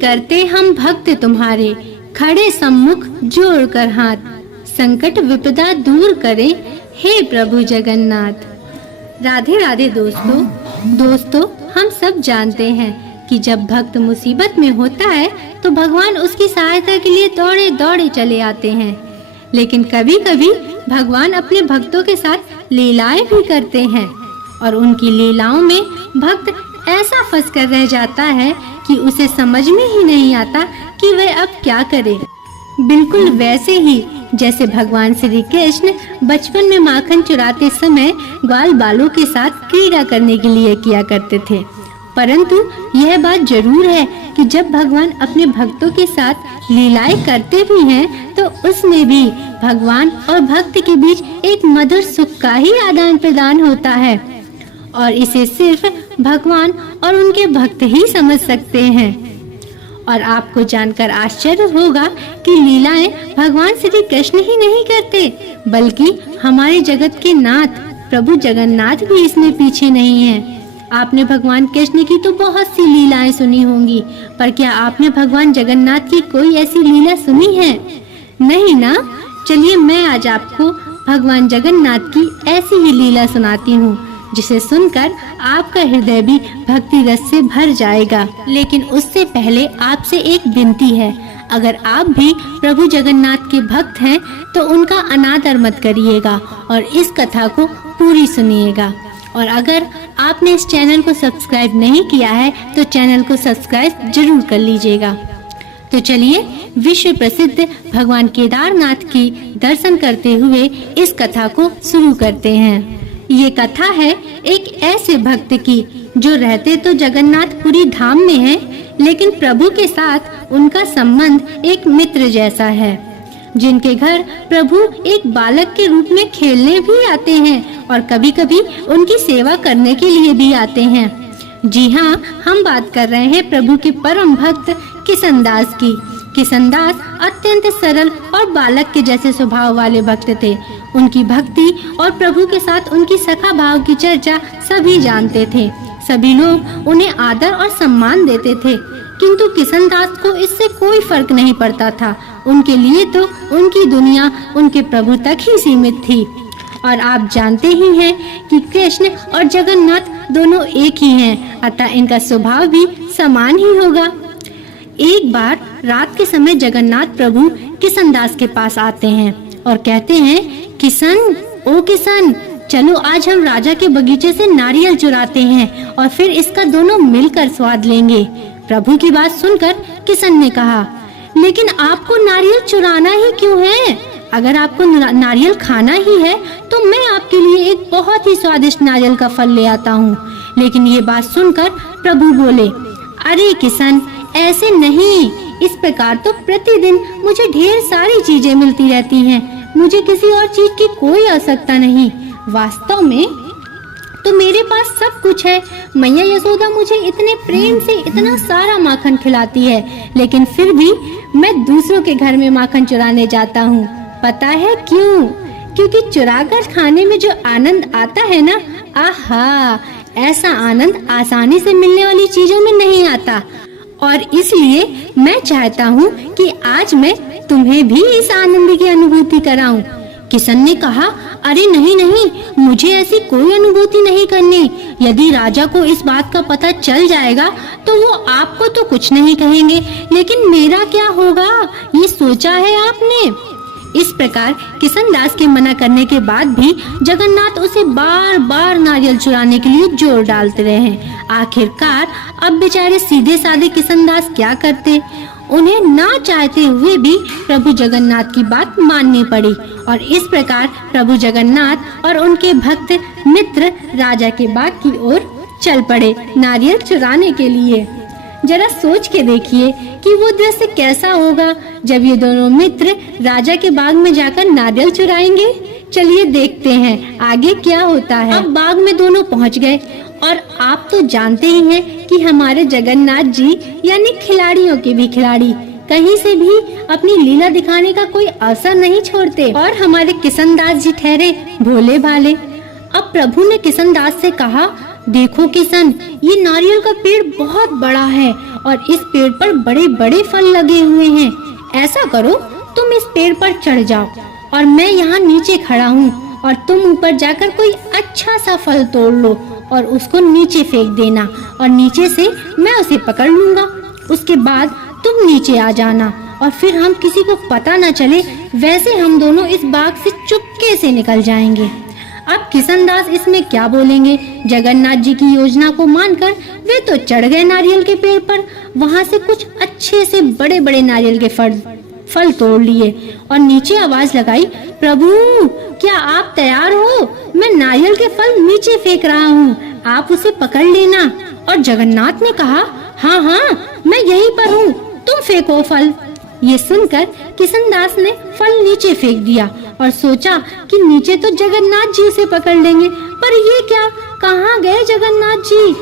करते हम भक्त तुम्हारे, खड़े सम्मुख जोड़कर हाथ, संकट विपदा दूर करे हे प्रभु जगन्नाथ। राधे राधे दोस्तों, हम सब जानते हैं कि जब भक्त मुसीबत में होता है तो भगवान उसकी सहायता के लिए दौड़े दौड़े चले आते हैं। लेकिन कभी कभी भगवान अपने भक्तों के साथ लीलाएं भी करते हैं और उनकी लीलाओं में भक्त ऐसा फंस कर रह जाता है कि उसे समझ में ही नहीं आता कि वह अब क्या करे। बिल्कुल वैसे ही जैसे भगवान श्री कृष्ण बचपन में माखन चुराते समय ग्वाल बालों के साथ क्रीड़ा करने के लिए किया करते थे। परंतु यह बात जरूर है कि जब भगवान अपने भक्तों के साथ लीलाएं करते भी हैं तो उसमें भी भगवान और भक्त के बीच एक मधुर सुख का ही आदान प्रदान होता है और इसे सिर्फ भगवान और उनके भक्त ही समझ सकते हैं। और आपको जानकर आश्चर्य होगा कि लीलाएं भगवान श्री कृष्ण ही नहीं करते, बल्कि हमारे जगत के नाथ प्रभु जगन्नाथ भी इसमें पीछे नहीं हैं। आपने भगवान कृष्ण की तो बहुत सी लीलाएं सुनी होंगी, पर क्या आपने भगवान जगन्नाथ की कोई ऐसी लीला सुनी है? नहीं ना? चलिए मैं आज आपको भगवान जगन्नाथ की ऐसी ही लीला सुनाती हूँ, जिसे सुनकर आपका हृदय भी भक्ति रस से भर जाएगा। लेकिन उससे पहले आपसे एक विनती है, अगर आप भी प्रभु जगन्नाथ के भक्त हैं तो उनका अनादर मत करिएगा और इस कथा को पूरी सुनिएगा। और अगर आपने इस चैनल को सब्सक्राइब नहीं किया है तो चैनल को सब्सक्राइब जरूर कर लीजिएगा। तो चलिए विश्व प्रसिद्ध भगवान केदारनाथ की दर्शन करते हुए इस कथा को शुरू करते हैं। ये कथा है एक ऐसे भक्त की जो रहते तो जगन्नाथपुरी धाम में है, लेकिन प्रभु के साथ उनका संबंध एक मित्र जैसा है, जिनके घर प्रभु एक बालक के रूप में खेलने भी आते हैं और कभी-कभी उनकी सेवा करने के लिए भी आते हैं। जी हाँ, हम बात कर रहे हैं प्रभु के परम भक्त किशनदास की। किशनदास अत्यंत सरल और बालक के जैसे स्वभाव वाले भक्त थे। उनकी भक्ति और प्रभु के साथ उनकी सखा भाव की चर्चा सभी जानते थे। सभी लोग उन्हें आदर और सम्मान देते थे, किंतु किशनदास को इससे कोई फर्क नहीं पड़ता था। उनके लिए तो उनकी दुनिया उनके प्रभु तक ही सीमित थी। और आप जानते ही हैं कि कृष्ण और जगन्नाथ दोनों एक ही हैं, अतः इनका स्वभाव भी समान ही होगा। एक बार रात के समय जगन्नाथ प्रभु किशनदास के पास आते हैं और कहते हैं, किशन, ओ किशन, चलो आज हम राजा के बगीचे से नारियल चुराते हैं और फिर इसका दोनों मिलकर स्वाद लेंगे। प्रभु की बात सुनकर किशन ने कहा, लेकिन आपको नारियल चुराना ही क्यों है? अगर आपको नारियल खाना ही है तो मैं आपके लिए एक बहुत ही स्वादिष्ट नारियल का फल ले आता हूँ। लेकिन ये बात सुनकर प्रभु बोले, अरे किशन, ऐसे नहीं, इस प्रकार तो प्रतिदिन मुझे ढेर सारी चीजें मिलती रहती हैं, मुझे किसी और चीज की कोई आवश्यकता नहीं। वास्तव में तो मेरे पास सब कुछ है। मैया यशोदा मुझे इतने प्रेम से इतना सारा माखन खिलाती है, लेकिन फिर भी मैं दूसरों के घर में माखन चुराने जाता हूँ। पता है क्यों? क्योंकि चुराकर खाने में जो आनंद आता है ना, आहा, ऐसा आनंद आसानी से मिलने वाली चीजों में नहीं आता। और इसलिए मैं चाहता हूँ कि आज मैं तुम्हें भी इस आनंद की अनुभूति कराऊं। किशन ने कहा, अरे नहीं नहीं, मुझे ऐसी कोई अनुभूति नहीं करनी। यदि राजा को इस बात का पता चल जाएगा तो वो आपको तो कुछ नहीं कहेंगे, लेकिन मेरा क्या होगा, ये सोचा है आपने? इस प्रकार किशनदास के मना करने के बाद भी जगन्नाथ उसे बार बार नारियल चुराने के लिए जोर डालते रहे। आखिरकार अब बेचारे सीधे साधे किशनदास क्या करते? उन्हें ना चाहते हुए भी प्रभु जगन्नाथ की बात माननी पड़ी और इस प्रकार प्रभु जगन्नाथ और उनके भक्त मित्र राजा के बाग की ओर चल पड़े नारियल चुराने के लिए। जरा सोच के देखिए कि वो दृश्य कैसा होगा जब ये दोनों मित्र राजा के बाग में जाकर नारियल चुराएंगे। चलिए देखते हैं आगे क्या होता है। अब बाग में दोनों पहुंच गए और आप तो जानते ही हैं कि हमारे जगन्नाथ जी यानी खिलाड़ियों के भी खिलाड़ी कहीं से भी अपनी लीला दिखाने का कोई अवसर नहीं छोड़ते और हमारे किशनदास जी ठहरे भोले भाले। अब प्रभु ने किशनदास से कहा, देखो किशन, ये नारियल का पेड़ बहुत बड़ा है और इस पेड़ पर बड़े बड़े फल लगे हुए हैं। ऐसा करो, तुम इस पेड़ पर चढ़ जाओ और मैं यहाँ नीचे खड़ा हूँ और तुम ऊपर जाकर कोई अच्छा सा फल तोड़ लो और उसको नीचे फेंक देना और नीचे से मैं उसे पकड़ लूँगा। उसके बाद तुम नीचे आ जाना और फिर हम किसी को पता न चले वैसे हम दोनों इस बाग से चुपके से निकल जाएंगे। अब किशनदास इसमें क्या बोलेंगे। जगन्नाथ जी की योजना को मानकर वे तो चढ़ गए नारियल के पेड़ पर। वहाँ से कुछ अच्छे से बड़े बड़े नारियल के फल तोड़ लिए और नीचे आवाज लगाई, प्रभु क्या आप तैयार हो? मैं नारियल के फल नीचे फेंक रहा हूँ, आप उसे पकड़ लेना। और जगन्नाथ ने कहा, हाँ हाँ मैं यहीं पर हूँ, तुम फेंको फल। ये सुनकर किशनदास ने फल नीचे फेंक दिया और सोचा कि नीचे तो जगन्नाथ जी उसे पकड़ लेंगे, पर ये क्या, कहाँ गए जगन्नाथ जी?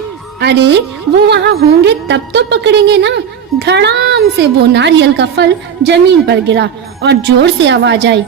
अरे वो वहाँ होंगे तब तो पकड़ेंगे ना। धड़ाम से वो नारियल का फल जमीन पर गिरा और जोर से आवाज आई।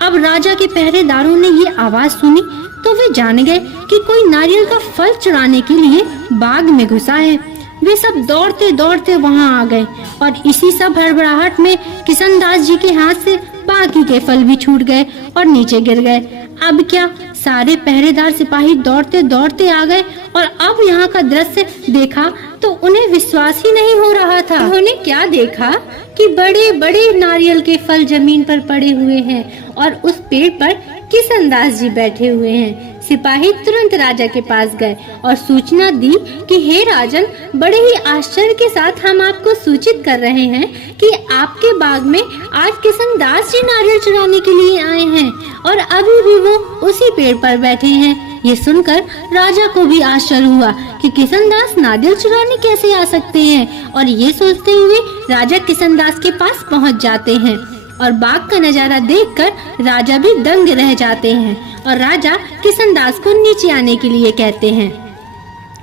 अब राजा के पहरेदारों ने ये आवाज सुनी तो वे जान गए कि कोई नारियल का फल चुराने के लिए बाग में घुसा है। वे सब दौड़ते दौड़ते वहां आ गए और इसी सब हड़बड़ाहट में किशनदास जी के हाथ से बाकी के फल भी छूट गए और नीचे गिर गए। अब क्या, सारे पहरेदार सिपाही दौड़ते दौड़ते आ गए और अब यहाँ का दृश्य देखा तो उन्हें विश्वास ही नहीं हो रहा था। उन्होंने क्या देखा कि बड़े बड़े नारियल के फल जमीन पर पड़े हुए हैं और उस पेड़ पर किशनदास जी बैठे हुए हैं। सिपाही तुरंत राजा के पास गए और सूचना दी कि हे राजन, बड़े ही आश्चर्य के साथ हम आपको सूचित कर रहे हैं कि आपके बाग में आज किशनदास जी नारियल चुराने के लिए आए हैं और अभी भी वो उसी पेड़ पर बैठे हैं। ये सुनकर राजा को भी आश्चर्य हुआ कि किशनदास नारियल चुराने कैसे आ सकते हैं और ये सोचते हुए राजा किशनदास के पास पहुंच जाते हैं और बाग का नजारा देखकर राजा भी दंग रह जाते हैं और राजा किशनदास को नीचे आने के लिए कहते हैं।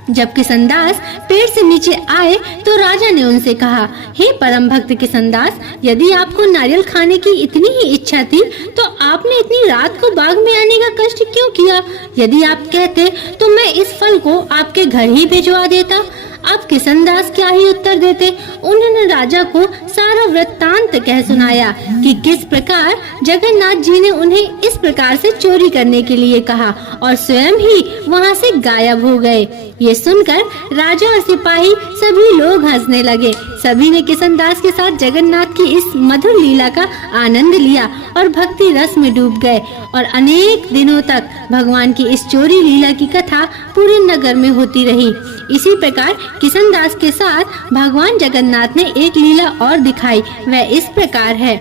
जब किशनदास पेड़ से नीचे आए तो राजा ने उनसे कहा, हे परम भक्त किशनदास, यदि आपको नारियल खाने की इतनी ही इच्छा थी तो आपने इतनी रात को बाग में आने का कष्ट क्यों किया? यदि आप कहते तो मैं इस फल को आपके घर ही भिजवा देता। अब किशनदास क्या ही उत्तर देते। उन्होंने राजा को सारा वृत्तांत कह सुनाया कि किस प्रकार जगन्नाथ जी ने उन्हें इस प्रकार से चोरी करने के लिए कहा और स्वयं ही वहां से गायब हो गए। ये सुनकर राजा और सिपाही सभी लोग हंसने लगे। सभी ने किशनदास के साथ जगन्नाथ की इस मधुर लीला का आनंद लिया और भक्ति रस में डूब गए और अनेक दिनों तक भगवान की इस चोरी लीला की कथा पूरे नगर में होती रही। इसी प्रकार किशनदास के साथ भगवान जगन्नाथ ने एक लीला और दिखाई। वह इस प्रकार है।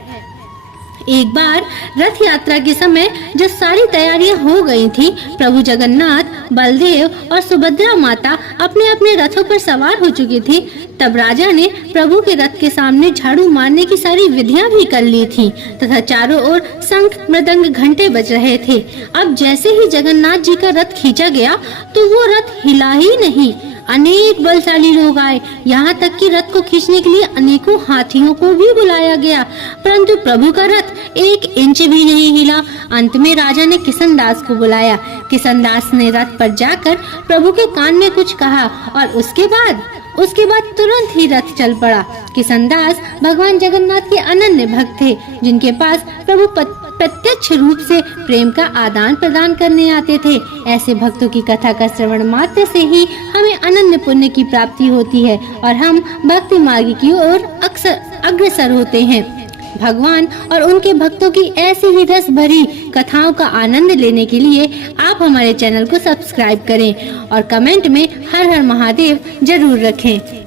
एक बार रथ यात्रा के समय जब सारी तैयारियां हो गई थी, प्रभु जगन्नाथ, बलदेव और सुभद्रा माता अपने अपने रथों पर सवार हो चुकी थी। तब राजा ने प्रभु के रथ के सामने झाड़ू मारने की सारी विधियां भी कर ली थी तथा चारों ओर शंख मृदंग घंटे बज रहे थे। अब जैसे ही जगन्नाथ जी का रथ खींचा गया तो वो रथ हिला ही नहीं। अनेक बलशाली लोग आए, यहाँ तक कि रथ को खींचने के लिए अनेकों हाथियों को भी बुलाया गया, परंतु प्रभु का रथ 1 इंच भी नहीं हिला। अंत में राजा ने किशनदास को बुलाया। किशनदास ने रथ पर जाकर प्रभु के कान में कुछ कहा और उसके बाद तुरंत ही रथ चल पड़ा। किशनदास भगवान जगन्नाथ के अनन्य भक्त थे, जिनके पास प्रभु प्रत्यक्ष रूप से प्रेम का आदान प्रदान करने आते थे। ऐसे भक्तों की कथा का श्रवण मात्र से ही हमें अनन्य पुण्य की प्राप्ति होती है और हम भक्ति मार्ग की ओर अक्सर अग्रसर होते हैं। भगवान और उनके भक्तों की ऐसी ही रस भरी कथाओं का आनंद लेने के लिए आप हमारे चैनल को सब्सक्राइब करें और कमेंट में हर हर महादेव जरूर रखें।